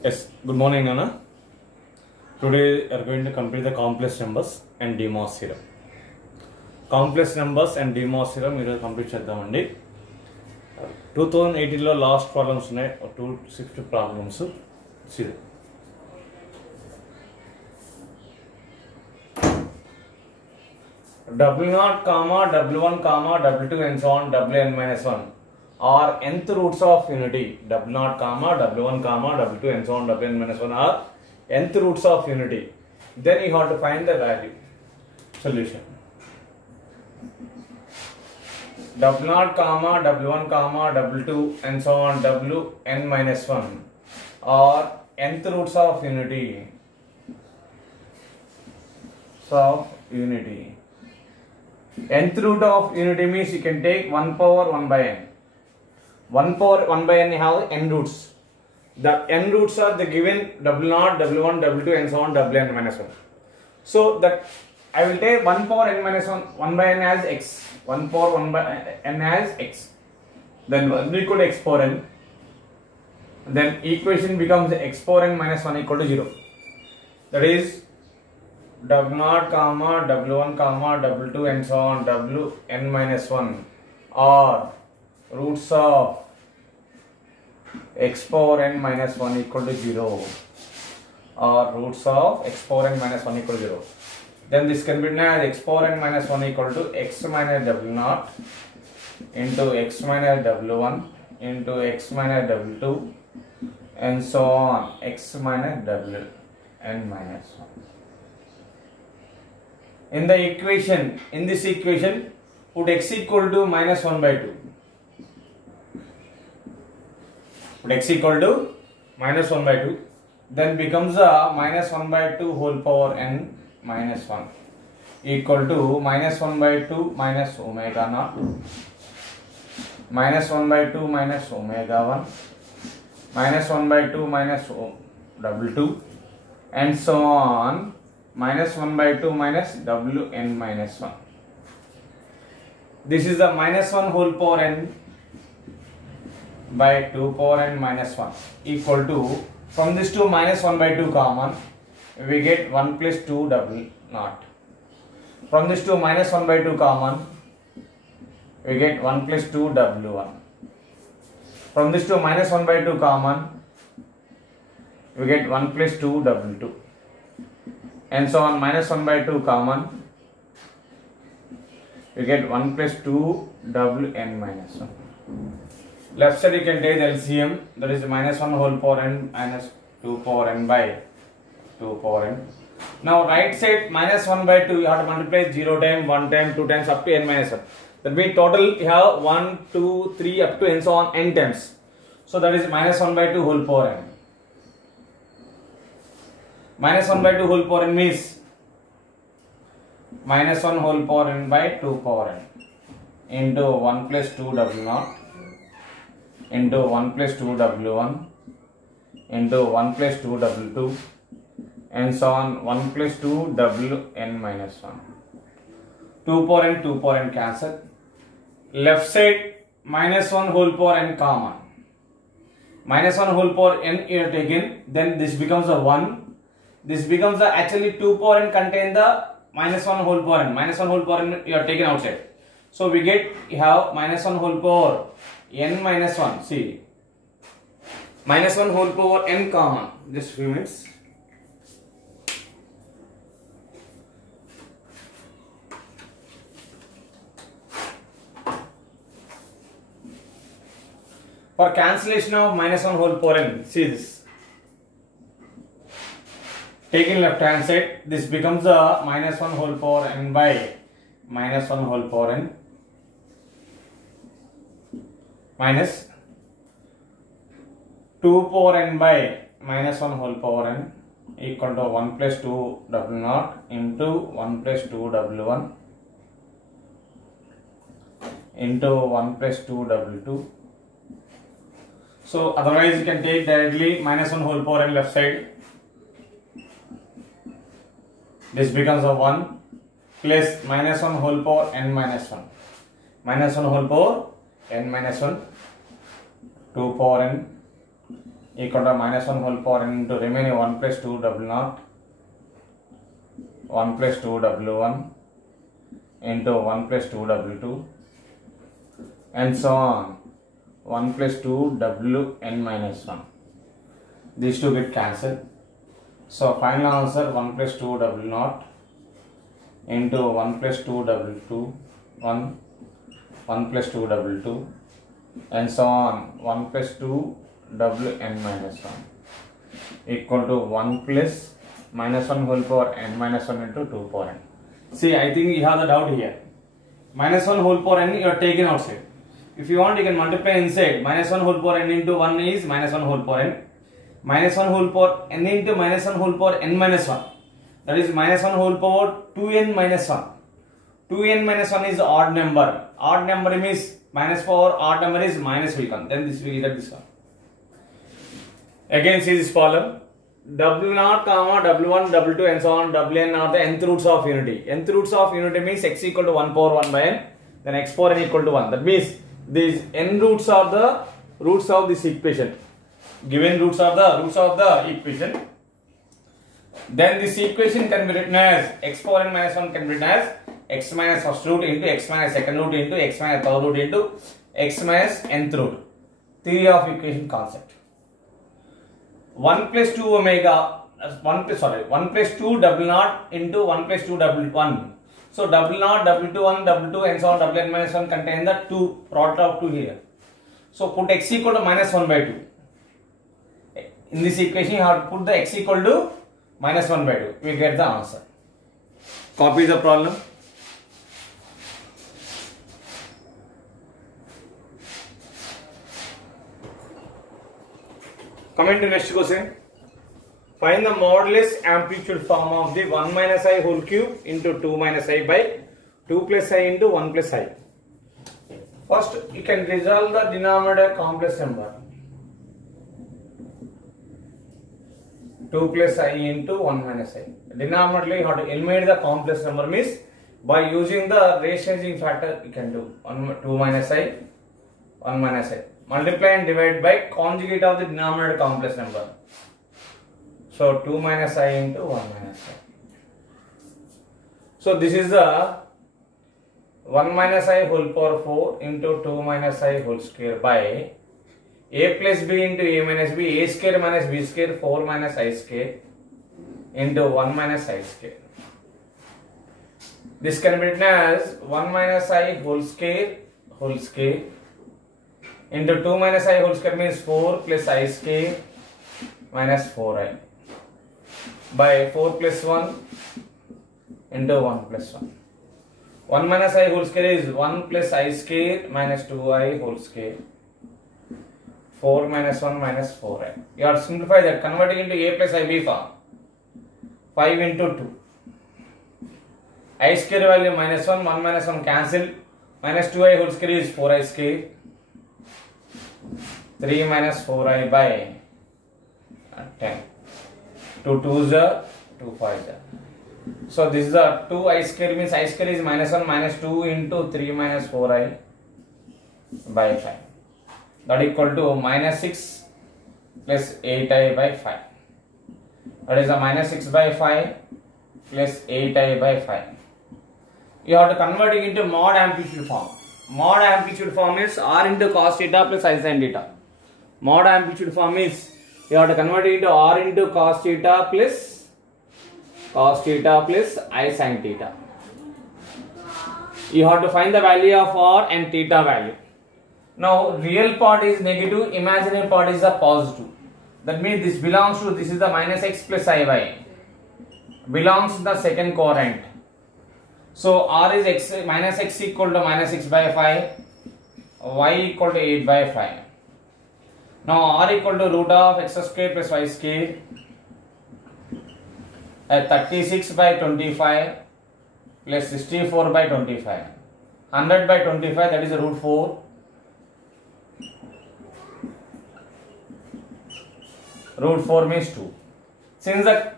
Yes, good morning, Nana. Today we are going to complete the complex numbers and DeMoss theorem. Complex numbers and DeMoss theorem మీరు complete చేద్దామండి. 2018లో last problems ఉన్నాయి, 260 problems. W0, W1, W2 and so on, Wn minus 1 are nth roots of unity. W0, W1, W2 and so on, Wn minus 1 are nth roots of unity. Then you have to find the value. Solution. W0, W1, W2 and so on, Wn minus 1 are nth roots of unity. Nth root of unity means you can take 1 power 1 by n. 1 power 1 by n you have n roots. The n roots are the given W0, W1, W2 and so on, Wn minus 1. So that I will take 1 power n minus 1 by n as x. 1 power 1 by n as x. Then 1 equal to x power n. Then equation becomes x power n minus 1 equal to 0. That is W0, W1, W2 and so on, Wn minus 1 are roots of x power n minus 1 equal to 0. Or roots of x power n minus 1 equal to 0. Then this can be written as x power n minus 1 equal to x minus W0 into x minus W1 into x minus W2 and so on, x minus Wn minus 1. In this equation, put x equal to minus 1 by 2. Put x equal to minus 1 by 2. Then becomes a minus 1 by 2 whole power n minus 1 equal to minus 1 by 2 minus omega naught. Minus 1 by 2 minus omega 1. Minus 1 by 2 minus W2 and so on. Minus 1 by 2 minus Wn minus 1. This is the minus 1 whole power n by 2 power n minus 1 equal to, from this 2 minus 1 by 2 common, we get 1 plus 2 W0. From this 2 minus 1 by 2 common, we get 1 plus 2 W1. From this 2 minus 1 by 2 common, we get 1 plus 2 W2. And so on, minus 1 by 2 common, you get 1 plus 2 Wn minus 1. Left side you can take the LCM, that is minus 1 whole power n minus 2 power n by 2 power n. Now right side minus 1 by 2 you have to multiply 0 time, 1 time, 2 times up to n minus 1. That means total you have 1, 2, 3 up to n so on n times. So that is minus 1 by 2 whole power n. Minus 1 by 2 whole power n means minus 1 whole power n by 2 power n into 1 plus 2 W0 into 1 plus 2 W1 into 1 plus 2 W2 and so on, 1 plus 2 Wn minus 1. 2 power n cancel. Left side minus 1 whole power n common. Minus 1 whole power n you are taken, then this becomes a 1. This becomes the actually 2 power n contain the minus 1 whole power n. Minus 1 whole power n you are taken outside. So we get, you have minus 1 whole power n minus 1. See, minus 1 whole power n common. Just few minutes. For cancellation of minus 1 whole power n, see this. Taking left hand side, this becomes a minus 1 whole power n by minus 1 whole power n minus 2 power n by minus 1 whole power n equal to 1 plus 2 W0 into 1 plus 2 W1 into 1 plus 2 W2. So otherwise you can take directly minus 1 whole power n left side. This becomes a 1 plus minus 1 whole power n minus 1. Minus 1 whole power n minus 1 2 power n equal to minus 1 whole power n into remaining 1 plus 2 double naught 1 plus 2 w1 into 1 plus 2 w2 and so on 1 plus 2 wn minus 1. These two get cancelled. So final answer 1 plus 2 w naught into 1 plus 2 w2 1 plus 2 w2 and so on 1 plus 2 wn minus 1 equal to 1 plus minus 1 whole power n minus 1 into 2 power n. See, I think you have the doubt here. Minus 1 whole power n you are taken outside. If you want, you can multiply inside. Minus 1 whole power n into 1 is minus 1 whole power n. Minus 1 whole power n into minus 1 whole power n minus 1. That is minus 1 whole power 2n minus 1. 2n minus 1 is odd number. Odd number means minus power odd number is minus will come. Then this will get this one. Again see this problem. W0 comma W1 W2 and so on Wn are the nth roots of unity. Nth roots of unity means x equal to 1 power 1 by n. Then x power n equal to 1. That means these n roots are the roots of this equation. Given roots are the roots of the equation. Then this equation can be written as x power n minus 1 can be written as x minus first root into x minus second root into x minus third root into x minus nth root. Theory of equation concept. 1 plus 2 omega 1 plus 2 double naught into 1 plus 2 double 1. So double naught, double 1, double 2 and so on double n minus 1 contain the 2 product of 2 here. So put x equal to minus 1 by 2. In this equation you have to put the x equal to minus 1 by 2. We will get the answer. Copy the problem. Coming to next question. Find the modulus amplitude form of the 1 minus I whole cube into 2 minus I by 2 plus I into 1 plus I. First, you can resolve the denominator complex number. 2 plus I into 1 minus I. Denominator you have to eliminate the complex number means by using the rationalizing factor you can do 2 minus I, 1 minus I. Multiply and divide by conjugate of the denominator complex number. So 2 minus I into 1 minus I. So this is the 1 minus I whole power 4 into 2 minus I whole square by a plus b into a minus b, a square minus b square 4 minus I square into 1 minus I square. This can be written as 1 minus I whole square into 2 minus I whole square means 4 plus I square minus 4I by 4 plus 1 into 1 plus 1. 1 minus I whole square is 1 plus I square minus 2I whole square. 4 minus 1 minus 4I. You have to simplify that, converting into a plus ib form. 5 into 2. I square value minus 1, 1 minus 1 cancel. Minus 2I whole square is 4I square. 3 minus 4I by 10. 2 2s are 2 5s are. So this is a 2I square means I square is minus 1 minus 2 into 3 minus 4I by 5. That equal to minus 6 plus 8I by 5. That is a minus 6 by 5 plus 8I by 5. You have to convert it into mod amplitude form. Mod amplitude form is r into cos theta plus I sin theta. Mod amplitude form is you have to convert it into r into cos theta plus I sin theta. You have to find the value of r and theta value. Now real part is negative, imaginary part is the positive. That means this belongs to, this is the minus x plus iy, belongs to the second quadrant. So r is x minus x equal to minus 6 by 5, y equal to 8 by 5. Now r equal to root of x square plus y square, 36 by 25 plus 64 by 25. 100 by 25, that is root 4. Root 4 means 2. Since the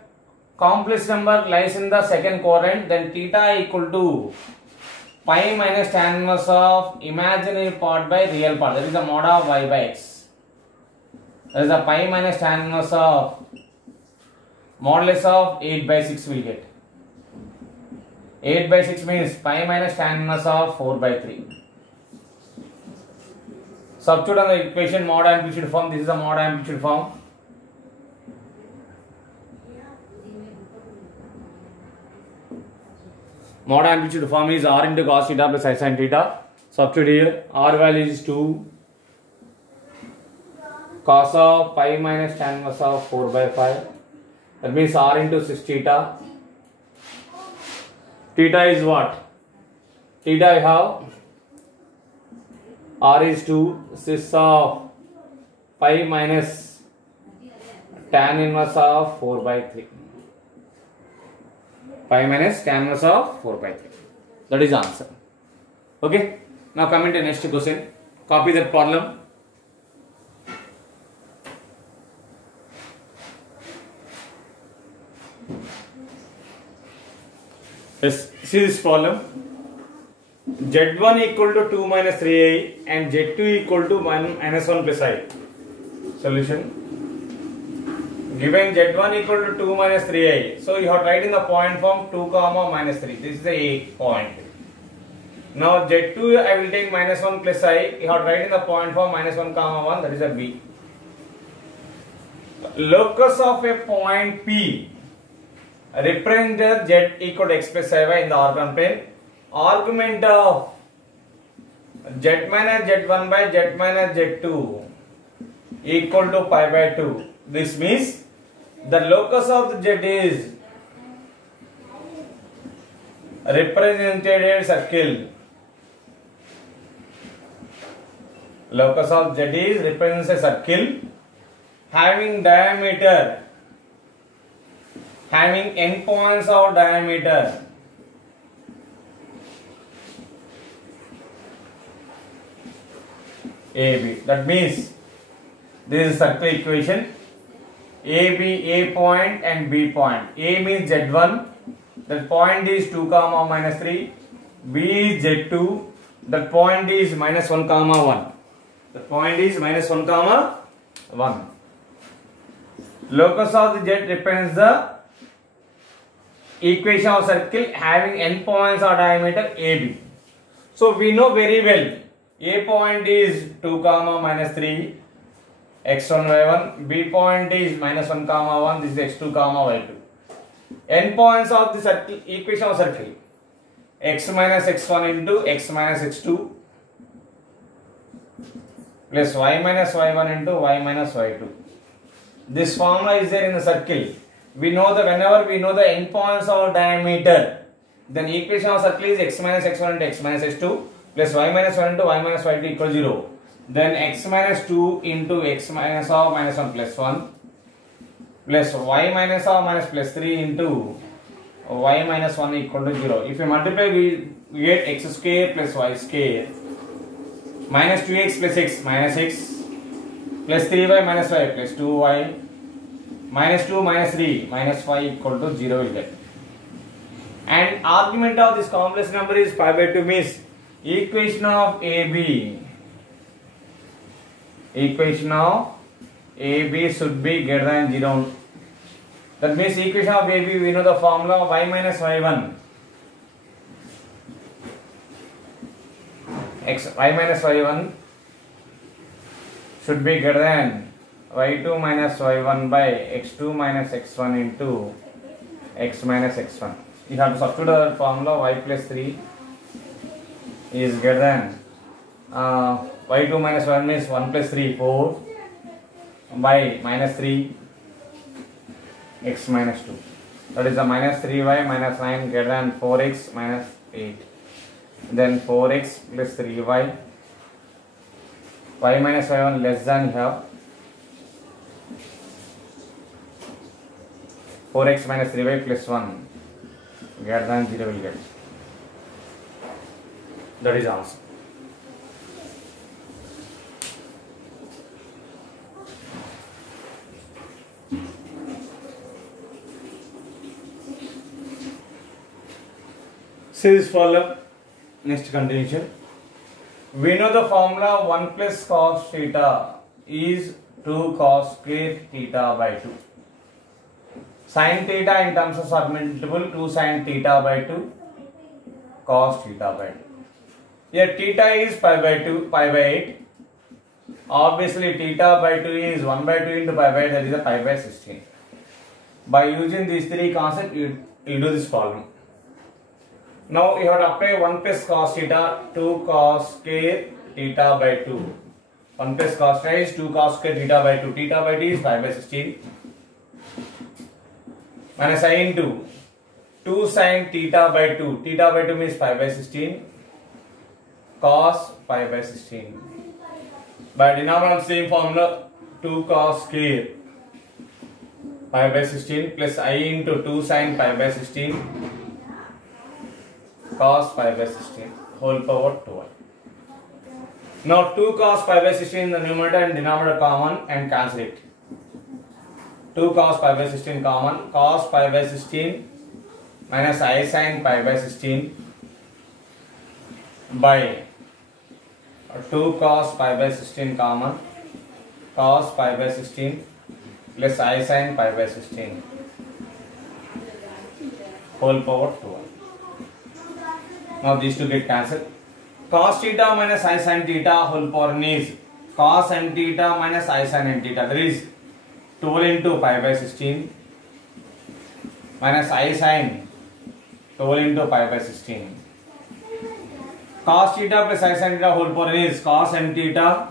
complex number lies in the second quadrant, then theta equal to pi minus tan inverse of imaginary part by real part. That is the mod of y by x. That is the pi minus tan inverse of modulus of 8 by 6 will get. 8 by 6 means pi minus tan inverse of 4 by 3. Substitute on the equation mod amplitude form. This is the mod amplitude form. Mod amplitude form is r into cos theta plus I sin theta. Substitute here. R value is 2 cos of pi minus tan inverse of 4 by 5. That means r into 6 theta. Theta is what? Theta I have r is 2 cis of pi minus tan inverse of 4 by 3. Pi minus tan inverse of 4 by 3. That is the answer. Okay. Now coming to next question. Copy that problem. Yes, see this problem. Z1 equal to 2 minus 3i and Z2 equal to minus 1 plus I. Solution. Given Z1 equal to 2 minus 3i. So you have tried in the point form 2 comma minus 3. This is the A point. Now Z2 I will take minus 1 plus I. You have tried in the point form minus 1 comma 1. That is a B. Locus of a point P represents Z equal to x plus I in the organ plane. Argument of Z minus Z1 by Z minus Z2 equal to pi by 2. This means the locus of the Z is represented in circle. Locus of Z is represents a circle having diameter, having n points of diameter. AB. That means this is circle equation. AB, A point and B point. A means Z1. That point is 2 comma minus 3. B is Z2. That point is minus 1 comma 1. The point is minus 1 comma 1. Locus of the Z represents the equation of circle having n points of diameter AB. So we know very well A point is 2 comma minus 3 x1 y1. B point is minus 1 comma 1. This is x2 comma y2. N points of the circle equation of circle x minus x1 into x minus x2 plus y minus y1 into y minus y2. This formula is there in the circle. We know that whenever we know the n points of diameter, then equation of circle is x minus x1 into x minus x2 plus y minus 1 into y minus y2 equals 0. Then x minus 2 into x minus of minus 1 plus 1 plus y minus of minus plus 3 into y minus 1 equal to 0. If we multiply, we get x square plus y square minus 2x plus x minus x plus 3y minus y plus 2y minus 2 minus 3 minus 5 equal to 0 will get. And argument of this complex number is pi by 2 means equation of AB. Equation of AB should be greater than 0. That means equation of AB, we know the formula y minus y1. Y minus y1 should be greater than y2 minus y1 by x2 minus x1 into x minus x1. You have to substitute the formula y plus 3 is greater than y2 minus 1 means 1 plus 3 4 by minus 3 x minus 2. That is the minus 3y minus 9 greater than 4x minus 8. Then 4x plus 3y. Y minus y1 less than you have 4x minus 3y plus 1 greater than 0 will get. That is answer. See this problem. Next continuation. We know the formula 1 plus cos theta is 2 cos square theta by 2. Sin theta in terms of submultiple 2 sin theta by 2 cos theta by 2. Here theta is pi by 2, pi by 8. Obviously theta by 2 is 1 by 2 into pi by 8, that is a pi by 16. By using these three concepts, you do this problem. Now you have to apply 1 plus cos theta, 2 cos square theta by 2. 1 plus cos theta is 2 cos square theta by 2. Theta by 2 is pi by 16. Minus I into 2 sin theta by 2. Theta by 2 means pi by 16. Cos pi by 16. By denominator same formula, 2 cos square pi by 16 plus I into 2 sin pi by 16 cos pi by 16 whole power 12. Now 2 cos pi by 16 in the numerator and denominator common and cancel it. 2 cos pi by 16 common, cos pi by 16 minus I sin pi by 16 by 2 cos pi by 16 common, cos pi by 16 plus I sin pi by 16 whole power 12. Now these two get cancelled. Cos theta minus I sin theta whole power is cos n theta minus I sin n theta. There is 12 into pi by 16 minus I sin 12 into pi by 16. Cos theta plus I sin theta whole power is cos n theta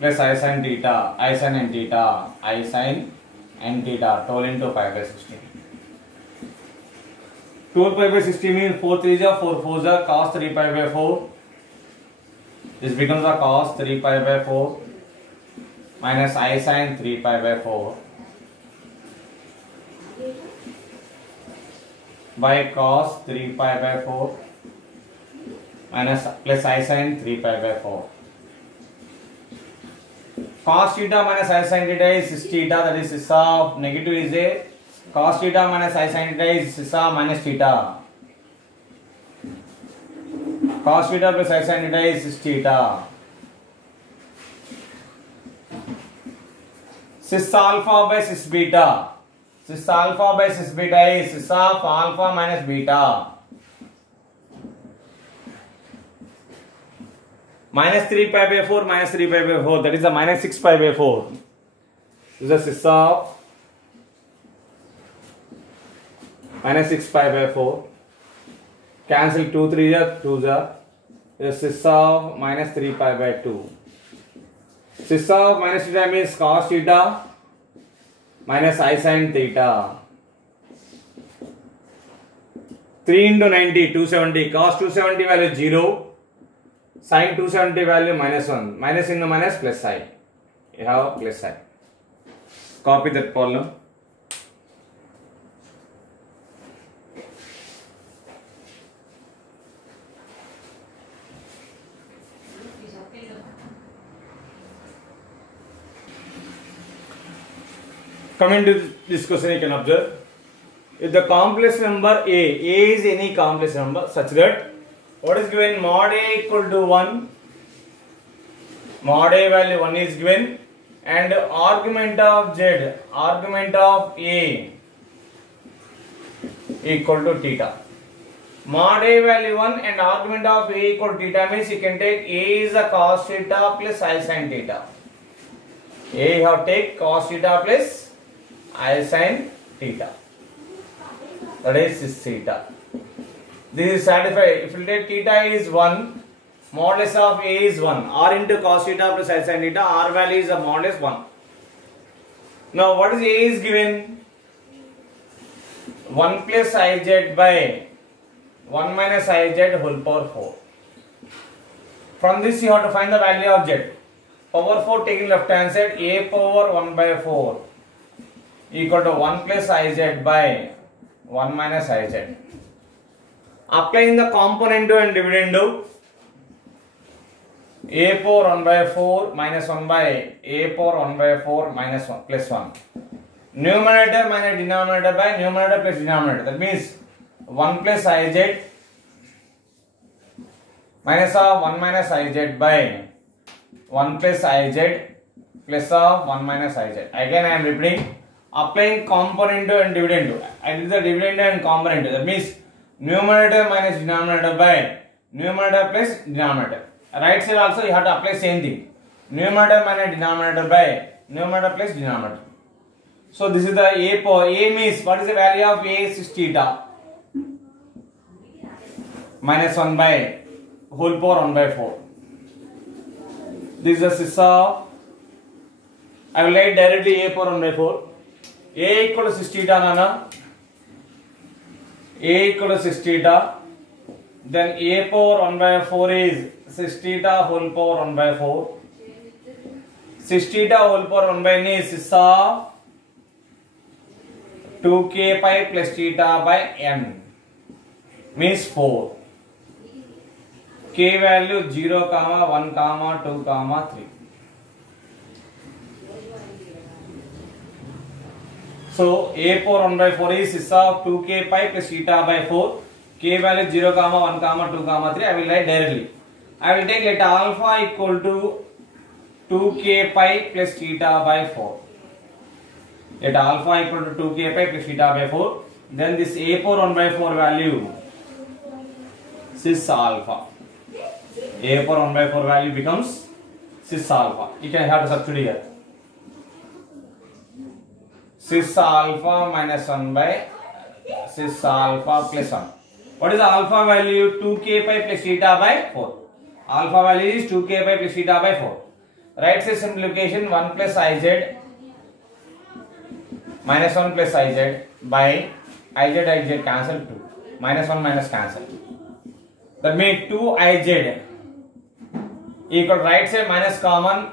plus I sin theta, I sin n theta, I sin n theta, 12 into pi by 16. 12 pi by 16 means 4 3 ja, 4 4 ja, cos 3 pi by 4. This becomes a cos 3 pi by 4 minus I sin 3 pi by 4 by cos 3 pi by 4 minus plus I sin 3 pi by 4. Cos theta minus I sin theta is cis theta, that is cis of negative is a cos theta minus I sin theta is cis of minus theta. Cos theta plus I sin theta is cis theta. Cis alpha by cis beta. Cis alpha by cis beta is cis of alpha minus beta. Minus 3 pi by 4 minus 3 pi by 4, that is the minus 6 pi by 4. This is the cis of minus 6 pi by 4. Cancel 2 3 ja, 2 ja. The cis of minus 3 pi by 2. Cis of minus theta means cos theta minus I sin theta. 3 into 90, 270. Cos 270 value 0. Sin 270 value minus 1. Minus into minus plus I. You have plus I. Copy that problem. Coming to this question, you can observe. If the complex number A is any complex number such that what is given, mod A equal to 1, mod A value 1 is given, and argument of Z, argument of A equal to theta. Mod A value 1 and argument of A equal to theta means you can take A is a cos theta plus I sin theta. A you have to take cos theta plus I sin theta. That is cis theta. This is satisfied. If you take theta is 1, modulus of A is 1. R into cos theta plus I sin theta, R value is a modulus 1. Now what is A is given? 1 plus IZ by 1 minus IZ whole power 4. From this you have to find the value of Z. Power 4 taking left hand side, A power 1 by 4 equal to 1 plus IZ by 1 minus IZ. Applying the componendo and dividendo, A power 1 by 4 minus 1 by A power 1 by 4 minus 1 plus 1. Numerator minus denominator by numerator plus denominator. That means 1 plus IZ minus of 1 minus IZ by 1 plus IZ plus of 1 minus ij. Again I am repeating, applying component and dividend. I did the dividend and component. That means numerator minus denominator by numerator plus denominator. Right side also you have to apply same thing. Numerator minus denominator by numerator plus denominator. So this is the a power. A means what is the value of a? 6 theta minus 1 by whole power 1 by 4. This is the sissa. I will write directly a power 1 by 4. A equal to 6 theta nana. A equal to 6 theta. Then a power 1 by 4 is 6 theta whole power 1 by 4. 6 theta whole power 1 by n is sissa 2k pi plus theta by n means 4. K value 0, 1, 2, 3. So a power 1 by 4 is sissa of 2k pi plus theta by 4. K value 0, 1, 2, 3. I will write directly. I will take let alpha equal to 2k pi plus theta by 4. Let alpha equal to 2k pi plus theta by 4. Then this a power 1 by 4 value cis alpha. A power 1 by 4 value becomes cis alpha. You can have to substitute here. Cis alpha minus 1 by cis alpha plus 1. What is the alpha value? 2k pi plus theta by 4. Alpha value is 2k pi plus theta by 4. Right side simplification 1 plus iz minus 1 plus iz by iz cancel 2. Minus 1 minus cancel. That means 2iz equal right side minus common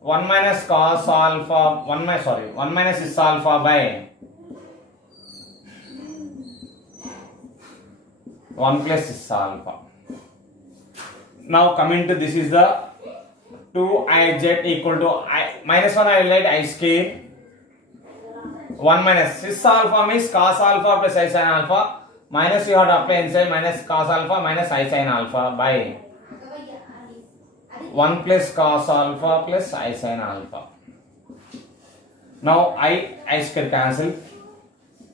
1 minus cos alpha 1 minus cis alpha by 1 plus cis alpha. Now coming to this is the 2iz equal to minus 1 I will write I square 1 minus cis alpha means cos alpha plus I sin alpha minus you have to apply inside minus cos alpha minus I sin alpha by 1 plus cos alpha plus I sin alpha. Now I square cancel.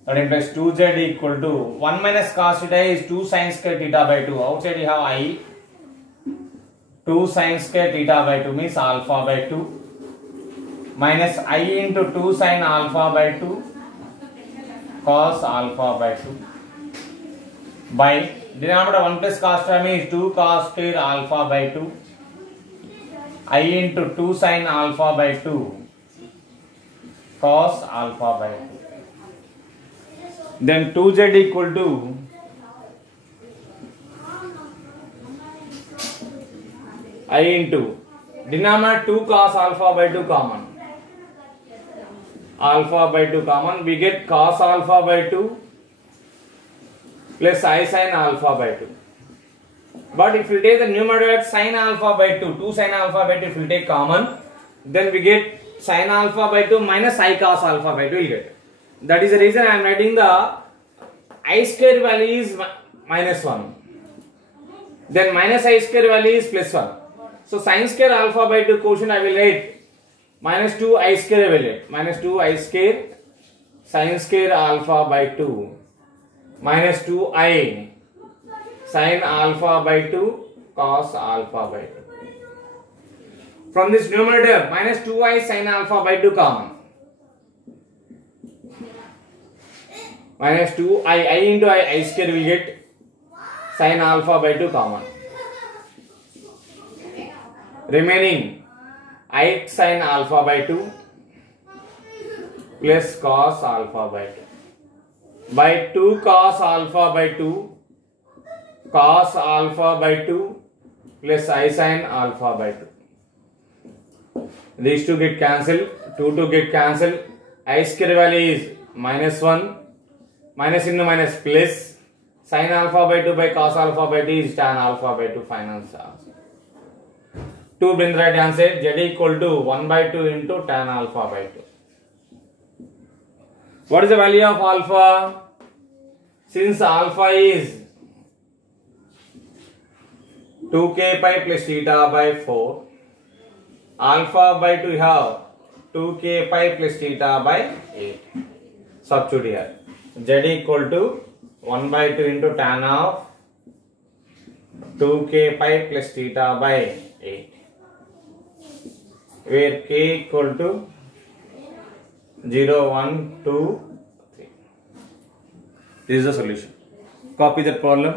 That implies 2z equal to 1 minus cos theta is 2 sin square theta by 2. Outside you have I. 2 sin square theta by 2 means alpha by 2 minus I into 2 sin alpha by 2 cos alpha by 2 by denominator 1 plus cos theta means 2 cos square alpha by 2 I into 2 sin alpha by 2 cos alpha by 2. Then 2z equal to I into denominator 2 cos alpha by 2 common. Alpha by 2 common. We get cos alpha by 2 plus I sin alpha by 2. But if you take the numerator sin alpha by 2, 2 sin alpha by 2 if you take common, then we get sin alpha by 2 minus I cos alpha by 2 will get. That is the reason I am writing the I square value is minus 1. Then minus I square value is plus 1. So sin square alpha by 2 quotient I will write minus 2 I square I will write. Minus 2 I square sin square alpha by 2 minus 2 I sin alpha by 2 cos alpha by 2. From this numerator minus 2i sin alpha by 2 common. Minus 2i into I square will get sin alpha by 2 common. Remaining I sin alpha by 2 plus cos alpha by 2 by 2 cos alpha by 2 cos alpha by 2 plus I sin alpha by 2. These two get cancelled. 2 get cancelled. I square value is minus 1. Minus into minus plus. Sin alpha by 2 by cos alpha by 2 is tan alpha by 2 final answer. 2 bring the right answer. Z equal to 1 by 2 into tan alpha by 2. What is the value of alpha? Since alpha is 2k pi plus theta by 4, alpha by 2 you have 2k pi plus theta by 8. Substitute here. Z equal to 1 by 2 into tan of 2k pi plus theta by 8. Where k equal to 0, 1, 2, 3. This is the solution. Copy that problem.